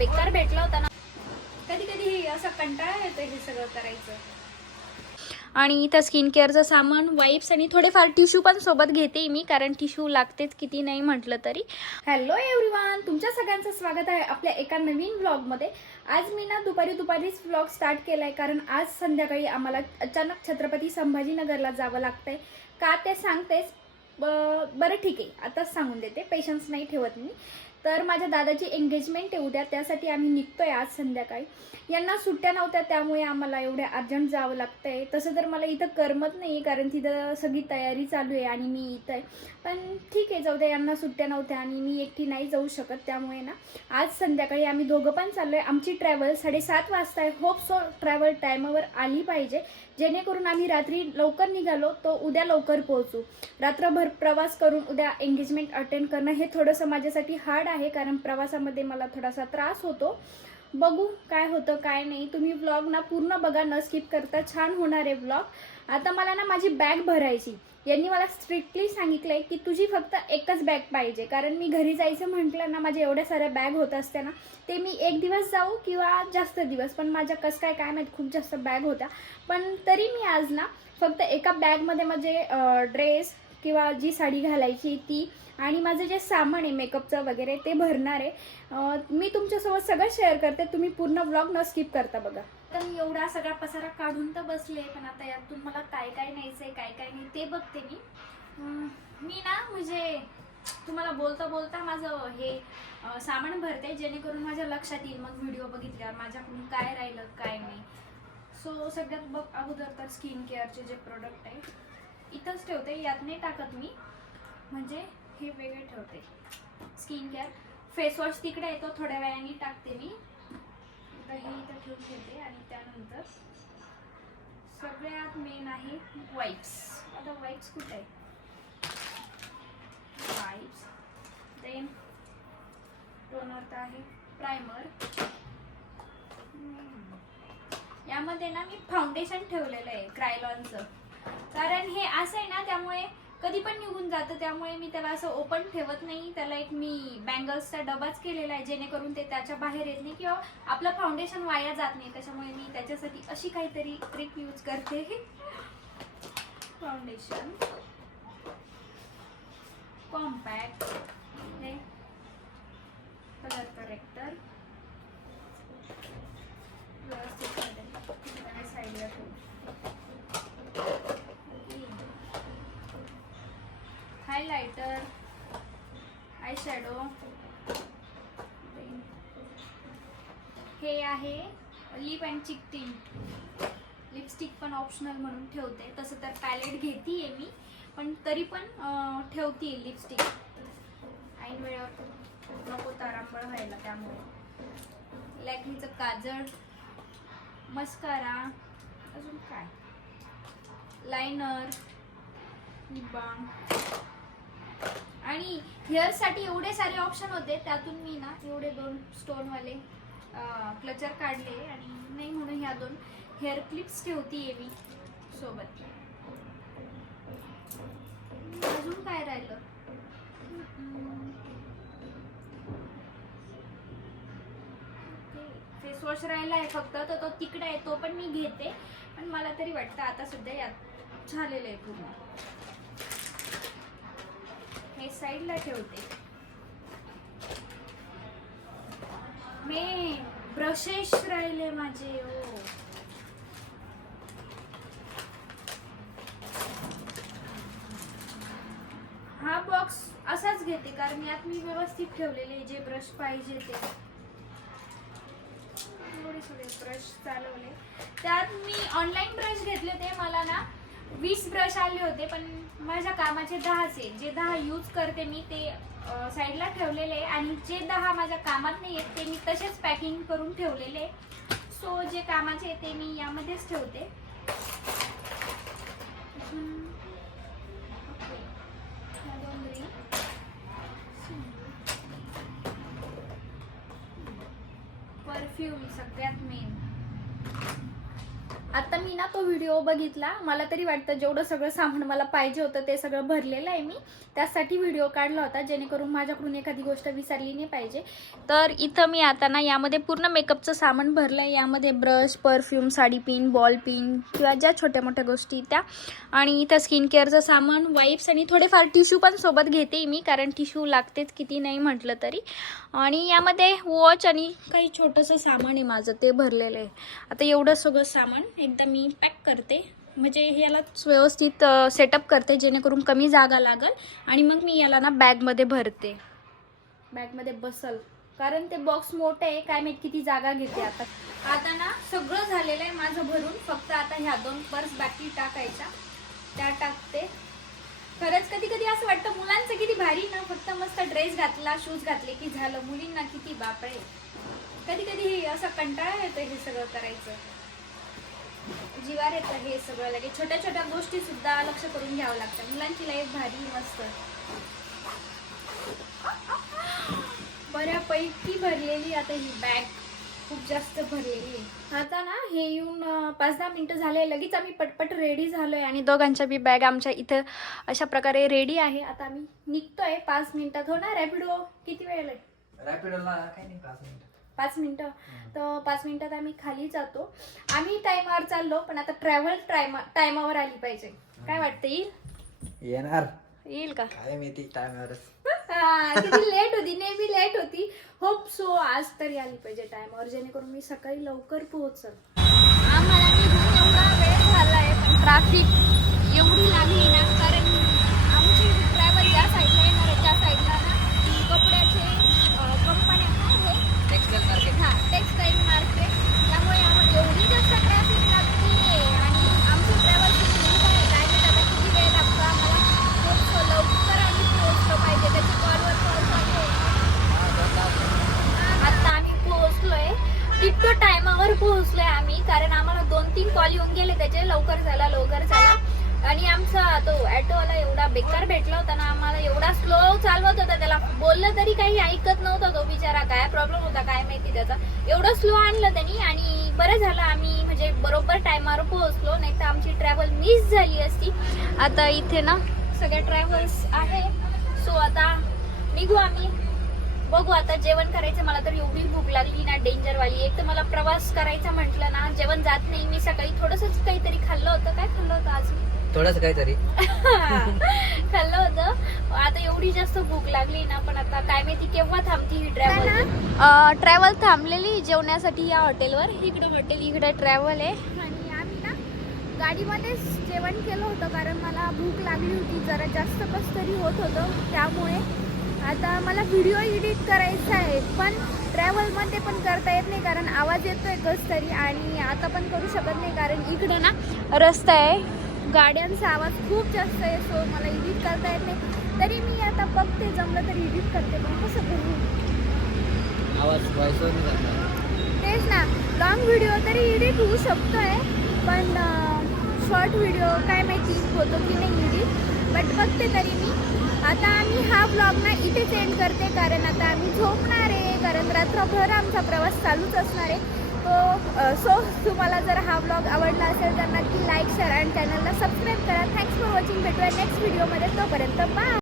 बेकार भेटला होता ना. कधी कधी असं कंटाळा येतो हे सगळं करायचं. आणि इथं स्किन केअरचं सामान वाईप्स आणि थोडेफार टिश्यू पण सोबत घेते मी कारण टिश्यू लागतेच किती नाही म्हटलं तरी. हॅलो एव्हरीवन तुमच्या सगळ्यांचं स्वागत आहे आपल्या एका नवीन व्लॉगमध्ये आज मी ना दुपारी दुपारीच व्लॉग स्टार्ट केला आहे कारण आज संध्याकाळी आम्हाला अचानक छत्रपती संभाजीनगरला जावं लागतंय. का ते सांगतेच बरं ठीक आहे आताच सांगून देते. पेशन्स नाही ठेवत मी. तर माझ्या दादाची एंगेजमेंट आहे उद्या त्यासाठी आम्ही निघतोय आज संध्याकाळी. यांना सुट्ट्या नव्हत्या त्यामुळे आम्हाला एवढ्या अर्जंट जावं लागतंय. तसं तर मला इथं करमत नाही कारण तिथं सगळी तयारी चालू आहे आणि मी इथं आहे. पण ठीक आहे जाऊ द्या यांना सुट्ट्या नव्हत्या आणि मी एकटी नाही जाऊ शकत त्यामुळे ना आज संध्याकाळी आम्ही दोघं पण चाललो आहे आमची ट्रॅव्हल साडेसात वाजता आहे. होप सो ट्रॅव्हल टायमावर आली पाहिजे. जेणेकरून आम्ही रात्री लवकर निघालो तो उद्या लवकर पोहोचू. रात्रभर प्रवास करून उद्या एंगेजमेंट अटेंड करणं हे थोडंसं माझ्यासाठी हार्ड आहे कारण प्रवासामध्ये मला थोडासा त्रास होतो. बघू काय होतं काय नाही. तुम्ही व्लॉग ना पूर्ण बघा न स्किप करता छान होणार आहे व्लॉग आता मला ना माझी बॅग भरायची. यांनी मला स्ट्रिक्टली सांगितलंय की तुझी फक्त एकच बॅग पाहिजे. कारण मी घरी जायचं म्हटलं ना माझ्या एवढ्या साऱ्या बॅग होत असत्या ना ते मी एक दिवस जाऊ किंवा जास्त दिवस. पण माझ्या कसं काय काय माहीत खूप जास्त बॅग होत्या. पण तरी मी आज ना फक्त एका बॅगमध्ये माझे ड्रेस किंवा जी साडी घालायची ती आणि माझं जे सामान आहे मेकअपचं वगैरे ते भरणार आहे. मी तुमच्यासोबत सगळं शेअर करते. तुम्ही पूर्ण ब्लॉग न स्किप करता बघा. तर मी एवढा सगळा पसारा काढून तर बसले पण आता यातून मला काय काय न्यायचं आहे काय काय नाही ते बघते मी. मी ना म्हणजे तुम्हाला बोलता बोलता माझं हे सामान भरते जेणेकरून माझ्या लक्षात येईल. मग व्हिडिओ बघितल्यावर माझ्याकडून काय राहिलं काय नाही. सो सगळ्यात बघ अगोदर तर स्किन केअरचे जे प्रोडक्ट आहे इथंच ठेवते यात नाही टाकत मी. म्हणजे हे वेगळे ठेवते. स्किन केअर फेसवॉश तिकडे येतो थोड्या वेळाने टाकते मी. आता हे इथं ठेवून घेते आणि त्यानंतर सगळ्यात मेन आहे वाईप्स आता वाईप्स कुठे आहे वाईप्स देन टोनर तर आहे. प्रायमर यामध्ये ना मी फाउंडेशन ठेवलेलं आहे क्रायलॉनचं कारण हे असं आहे ना त्यामुळे कधी पण निघून जातं. त्यामुळे मी त्याला असं ओपन ठेवत नाही. त्याला एक मी बँगल्सचा डबाच केलेला आहे जेणेकरून ते त्याच्या बाहेर येत नाही किंवा आपलं फाउंडेशन वाया जात नाही. त्याच्यामुळे मी त्याच्यासाठी अशी काहीतरी ट्रिक यूज करते. फाउंडेशन कॉम्पॅक्ट कलर करेक्टर व्यवस्थित साईडला ठेवू हायलायटर आय शॅडो हे आहे lip and cheek tint lipstick पण ऑप्शनल म्हणून ठेवते. तसं तर पॅलेट घेते मी पण तरी पण ठेवते लिपस्टिक ऐन वेळेवर नको तारांबळ व्हायला त्यामुळे. लॅकमीचं काजळ मस्कारा अजून काय? लायनर बाम आणि हेअरसाठी एवढे सारे ऑप्शन होते त्यातून मी ना एवढे दोन स्टोनवाले क्लचर काढले आणि नाही म्हणून ह्या दोन. हेअर क्लिप्स ठेवतीये मी सोबत. अजून काय राहिलं? फेस वॉश राहिला आहे फक्त तर तो तिकडे आहे तो पण मी घेते. पण मला तरी वाटतं आता सध्या यात झालेलं आहे पूर्ण. हे साईडला ठेवते. मे ब्रशेस राहिले माझे ओ हा बॉक्स असाच घेते कारण यात मी व्यवस्थित ठेवलेले जे ब्रश पाहिजे ते. ब्रश चालवले. त्यात मी ऑनलाईन ब्रश घेतले ते मला ना वीस ब्रश आले होते पण माझ्या कामाचे दहाच आहे जे दहा यूज करते मी ते साईडला ठेवलेले आहे. आणि जे दहा माझ्या कामात नाही आहेत ते मी तसेच पॅकिंग करून ठेवलेले सो जे कामाचे ते मी यामध्येच ठेवते. परफ्यूम सगळ्यात मेन आता मी ना तो व्हिडिओ बघितला. मला तरी वाटतं जेवढं सगळं सामान मला पाहिजे होतं ते सगळं भरलेलं आहे मी. त्यासाठी व्हिडिओ काढला होता जेणेकरून माझ्याकडून एखादी गोष्ट विसरली नाही पाहिजे. तर इथं मी आता ना यामध्ये पूर्ण मेकअपचं सामान भरलं आहे यामध्ये brush perfume sari pin ball pin किंवा ज्या छोट्या मोठ्या गोष्टी त्या. आणि इथं स्किन केअरचं सामान वाईप्स आणि थोडेफार टिश्यू पण सोबत घेते मी कारण टिश्यू लागतेच किती नाही म्हटलं तरी. आणि यामध्ये वॉच आणि काही छोटंसं सामान आहे माझं ते भरलेलं आहे. आता एवढं सगळं सामान एकदा मी पॅक करते. म्हणजे याला व्यवस्थित सेटअप करते जेणेकरून कमी जागा लागल आणि मग मी याला ना बॅगमध्ये भरते. बॅगमध्ये बसल. कारण ते बॉक्स मोठं आहे काय माहीत किती जागा घेते आता. आता ना सगळं झालेलं आहे माझं भरून. फक्त आता ह्या दोन पर्स बाकी टाकायच्या. त्या टाकते. खरंच कधी कधी असं वाटतं मुलांचं किती भारी ना. फक्त मस्त ड्रेस घातला शूज घातले की झालं. मुलींना किती बापरे कधी कधी असं कंटाळा येतो हे सगळं करायचं. जीवार येतं हे सगळं लगेच. छोट्या छोट्या गोष्टी सुद्धा लक्ष करून घ्यावं लागतं. मुलांची लाईफ भारी मस्त. बऱ्यापैकी भरलेली आता ही बॅग खूप जास्त भरलेली आहे. आता ना हे येऊन पाच दहा मिनटं झाले लगेच आम्ही पटपट रेडी झालो आहे आणि दोघांच्या बी बॅग आमच्या इथं अशा प्रकारे रेडी आहे. आता आम्ही निघतोय. पाच मिनिटात हो ना रॅपिडो किती वेळ आहे रॅपिडोला काही नाही पाच मिनिट. पाच मिनिटं. तर पाच मिनिटात आम्ही खाली जातो. आम्ही टायमावर चाललो पण आता ट्रॅव्हल टायमा टायमावर आली पाहिजे. काय वाटतं येईल? येणार. येईल का? काय माहिती टायमावरच हा, किती लेट होती नेहमी लेट होती. होप सो आज तरी आली पाहिजे टायमावर जेणेकरून मी सकाळी लवकर पोहोचल. आम्हाला निघून एवढा वेळ झालाय पण ट्रॅफिक एवढी लागली ना कारण आमची ट्रॅव्हल ज्या साईडला येणार आहे त्या साईडला ना कपड्याचे कंपन्या आहे टेक्सटाईल मार्केट हा टेक्सटाईल मार्केट त्यामुळे आम्हाला एवढी जास्त ट्रॅफिक लागते आणि आमची ट्रॅव्हल किती लेट आहे काय माहीत आता किती वेळ लागतो आम्हाला खूप लवकर आणि पोहोचलो पाहिजे त्याची कॉलवर कॉल चालू आहे आता आम्ही पोहोचलोय टिकटो लवकर पोहोचलोय आम्ही कारण आम्हाला दोन तीन कॉल येऊन गेले त्याचे लवकर झाला लवकर झाला. आणि आमचा तो ॲटोवाला एवढा बेकार भेटला होता ना आम्हाला एवढा स्लो चालवत होता त्याला. बोललं तरी काही ऐकत नव्हता तो बिचारा काय प्रॉब्लेम होता काय माहिती त्याचा. एवढं स्लो आणलं त्यांनी आणि बरं झालं आम्ही म्हणजे बरोबर टायमावर पोहोचलो नाही तर आमची ट्रॅव्हल मिस झाली असती. आता इथे ना सगळ्या ट्रॅव्हल्स आहे. सो आता निघू आम्ही. बघू आता जेवण करायचं मला तर एवढी भूक लागली ना डेंजर वाली. एक तर मला प्रवास करायचा म्हटलं ना जेवण जात नाही. मी सकाळी थोडंसंच काहीतरी खाल्लं होतं. काय खाल्लं होतं आज? मी थोडंच काहीतरी. खाल्लं होतं. आता एवढी जास्त भूक लागली ना पण आता काय माहिती केव्हा थांबती ही ट्रॅव्हल ट्रॅव्हल थांबलेली जेवण्यासाठी या हॉटेलवर इकडं हॉटेल इकडे ट्रॅव्हल आहे. आणि आम्ही ना गाडीमध्येच जेवण केलं होतं कारण मला भूक लागली होती. जरा जास्त कस तरी होत होतं. त्यामुळे आता मला व्हिडिओ एडिट करायचा आहे पण ट्रॅव्हलमध्ये पण करता येत नाही कारण आवाज येतोय कस तरी आणि आता पण करू शकत नाही कारण इकडं ना रस्ता आहे. गाड्यांचा आवाज खूप जास्त आहे सो मला एडिट करता येत नाही. तरी मी आता बघते जमलं तर एडिट करते पण कसं करू? आवाज तेच ना लॉंग व्हिडिओ तरी एडिट होऊ शकतोय पण शॉर्ट व्हिडिओ काय माहिती होतो की नाही एडिट बट बघते तरी मी. आता आम्ही हा ब्लॉग ना इथेच एंड करते कारण आता आम्ही झोपणार आहे. कारण रात्रभर आमचा प्रवास चालूच असणार आहे. तो सो तुम्हाला जर हा ब्लॉग आवडला असेल तर नक्की लाईक शेअर आणि चॅनलला सबस्क्राईब करा. थँक्स फॉर वॉचिंग भेटूया नेक्स्ट व्हिडिओमध्ये तोपर्यंत बाय